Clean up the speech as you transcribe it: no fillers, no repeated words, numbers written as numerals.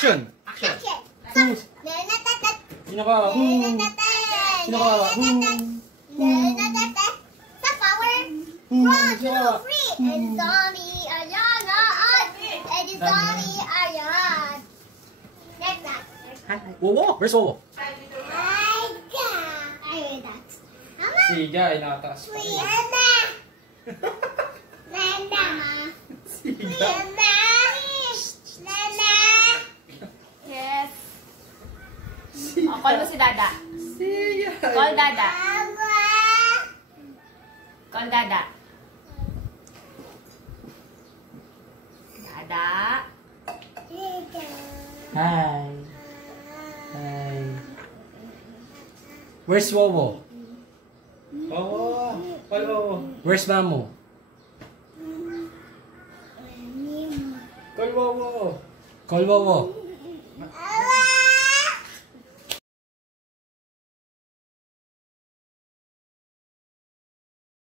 Action! Action! Sino ka? Sino ka? Stop power! 1, 2, 3! And zombie, ayan! And zombie, ayan! Next that. Wowo! Where's Wowo? I heard that. Siga ay nakataas pa. Nana! Siga. Nana! Yes. O, call mo si Dada. Siga. Call Dada. Call Dada. Dada. Hi. Hi. Where's Wowo? Wowo. Call Wowo. Where's Mamo? Call Wowo. Call Wowo.